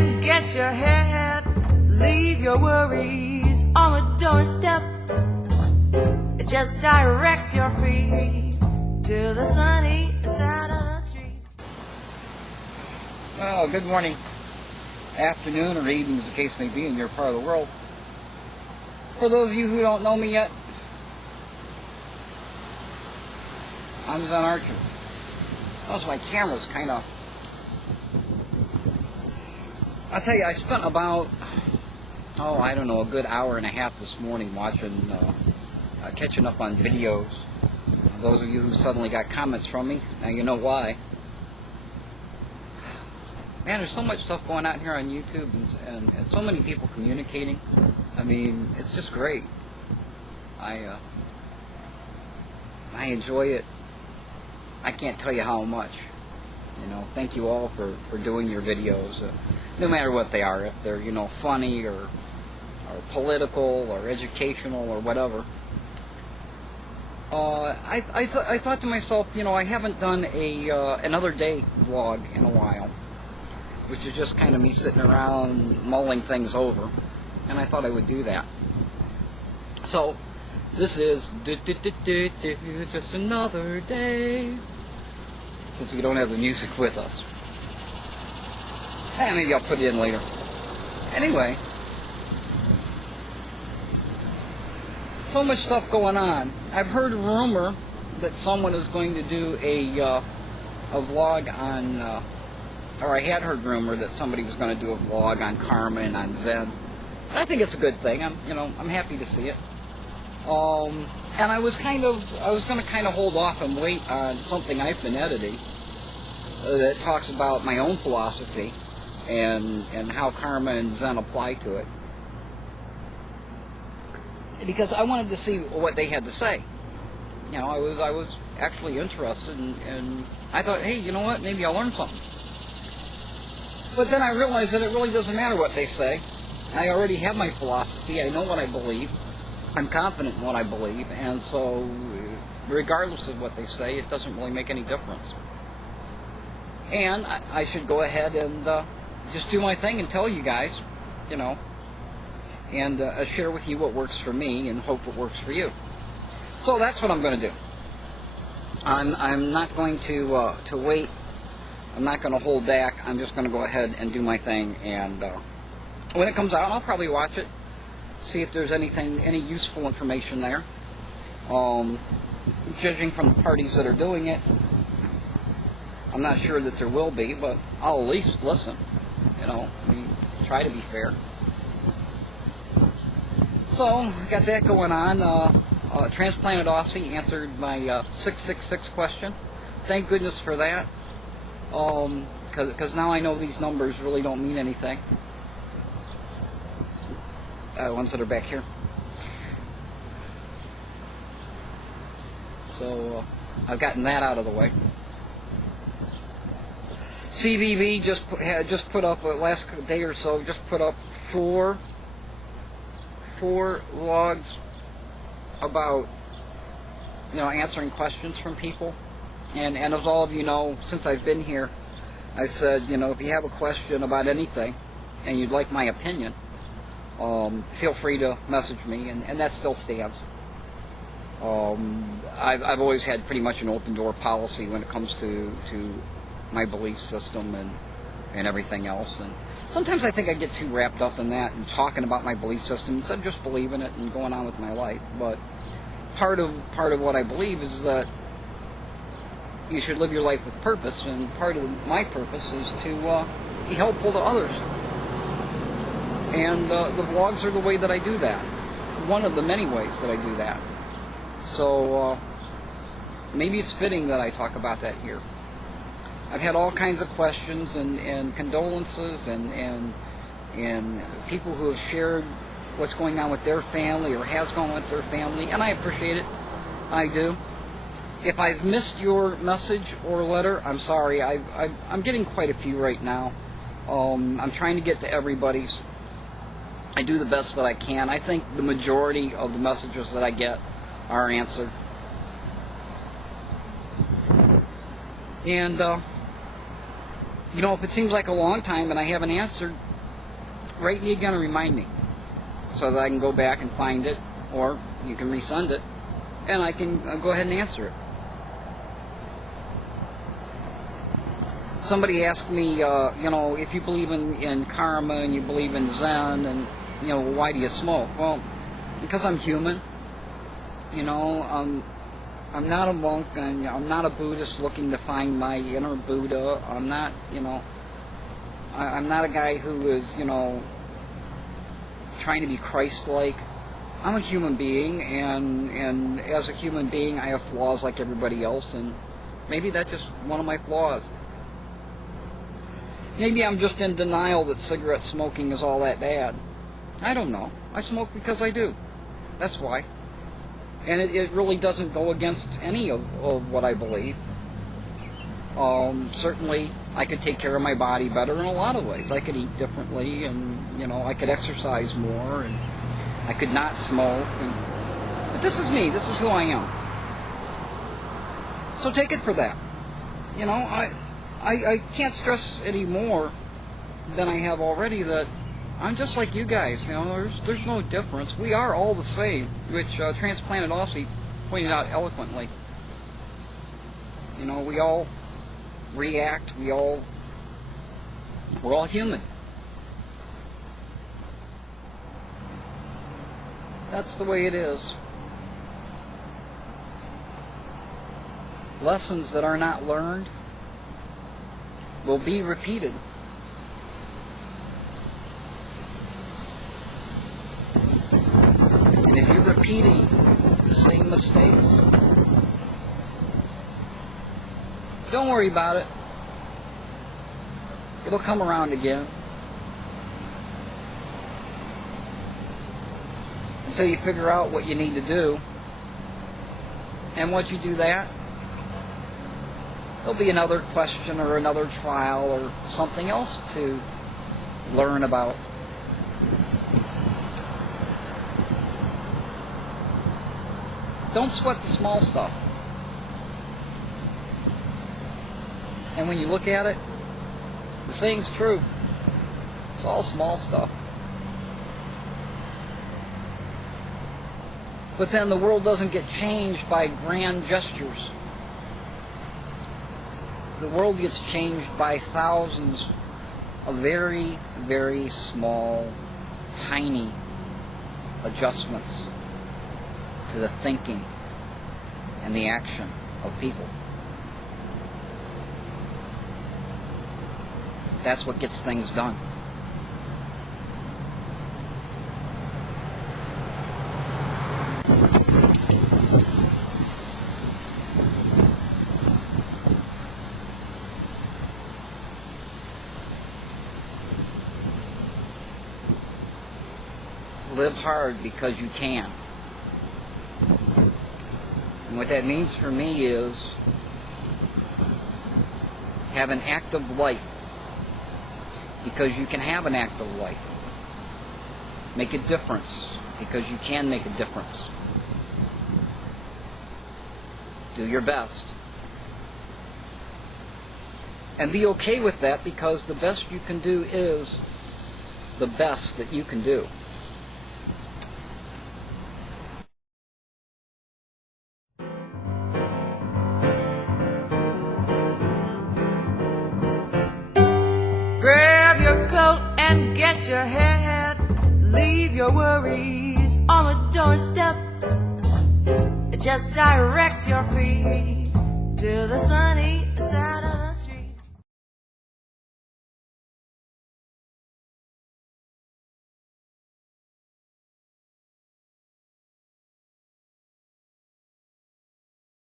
and get your head. Leave your worries on the doorstep. Just direct your feet to the sunny side of the street. Well, good morning, afternoon, or evening, as the case may be in your part of the world. For those of you who don't know me yet, I'm Zen Archer. Also, my camera's kind of... I'll tell you, I spent about, I don't know, a good hour and a half this morning watching, catching up on videos. Those of you who suddenly got comments from me, now you know why. Man, there's so much stuff going on here on YouTube, and so many people communicating. I mean, it's just great. I enjoy it. I can't tell you how much. You know, thank you all for doing your videos, no matter what they are. If they're, you know, funny or political or educational or whatever. I thought to myself, you know, I haven't done a another day vlog in a while, which is just kind of me sitting around mulling things over, and I thought I would do that. So this is just another day, since we don't have the music with us. And maybe I'll put it in later. Anyway, so much stuff going on. I've heard a rumor that someone is going to do a vlog on, or I had heard rumor that somebody was going to do a vlog on karma and on Zen. And I think it's a good thing. I'm happy to see it. And I was going to kind of hold off and wait on something I've been editing that talks about my own philosophy and how karma and Zen apply to it, because I wanted to see what they had to say. You know, I was actually interested, and I thought, hey, you know what? Maybe I'll learn something. But then I realized that it really doesn't matter what they say. I already have my philosophy. I know what I believe. I'm confident in what I believe, and so regardless of what they say, it doesn't really make any difference. And I should go ahead and just do my thing and tell you guys, you know, and share with you what works for me and hope it works for you. So that's what I'm going to do. I'm not going to wait. I'm not going to hold back. I'm just going to go ahead and do my thing, and when it comes out, I'll probably watch it, see if there's any useful information there. Judging from the parties that are doing it, I'm not sure that there will be, but I'll at least listen. You know, try to be fair. So, got that going on. Transplanted Aussie answered my 666 question. Thank goodness for that. Because now I know these numbers really don't mean anything. The ones that are back here. So, I've gotten that out of the way. CBB just put up, last day or so, just put up four logs about, you know, answering questions from people. And as all of you know, since I've been here, I said, you know, if you have a question about anything and you'd like my opinion, feel free to message me, and that still stands. I've always had pretty much an open door policy when it comes to my belief system and everything else. And sometimes I think I get too wrapped up in that and talking about my belief system instead of just believing it and going on with my life. But part of what I believe is that you should live your life with purpose, and part of my purpose is to be helpful to others. And the vlogs are the way that I do that. One of the many ways that I do that. So maybe it's fitting that I talk about that here. I've had all kinds of questions and condolences and people who have shared what's going on with their family or has gone on with their family, and I appreciate it. I do. If I've missed your message or letter, I'm sorry. I'm getting quite a few right now. I'm trying to get to everybody's. I do the best that I can. I think the majority of the messages that I get are answered. And, you know, if it seems like a long time and I haven't answered, write me again and remind me so that I can go back and find it, or you can resend it, and I can go ahead and answer it. Somebody asked me, if you believe in karma and you believe in Zen, and, why do you smoke? Well, because I'm human. I'm not a monk, and I'm not a Buddhist looking to find my inner Buddha. I'm not, I'm not a guy who is, trying to be Christ-like. I'm a human being, and as a human being, I have flaws like everybody else, and maybe that's just one of my flaws. Maybe I'm just in denial that cigarette smoking is all that bad. I don't know. I smoke because I do. That's why. And it really doesn't go against any of what I believe. Certainly, I could take care of my body better in a lot of ways. I could eat differently, and, I could exercise more, and I could not smoke. But this is me. This is who I am. So take it for that. I can't stress any more than I have already that I'm just like you guys. There's no difference. We are all the same, which Transplanted Aussie pointed out eloquently. We all react. We're all human. That's the way it is. Lessons that are not learned will be repeated. And if you're repeating the same mistakes, don't worry about it. It'll come around again. Until you figure out what you need to do. And once you do that, there'll be another question or another trial or something else to learn about. Don't sweat the small stuff. And when you look at it, the saying's true. It's all small stuff. But then the world doesn't get changed by grand gestures. The world gets changed by thousands of very, very small, tiny adjustments to the thinking and the action of people. That's what gets things done. Live hard because you can. And what that means for me is have an active life, because you can have an active life. Make a difference because you can make a difference. Do your best. And be okay with that, because the best you can do is the best that you can do. Grab your coat and get your hat. Leave your worries on the doorstep. Just direct your feet to the sunny side of the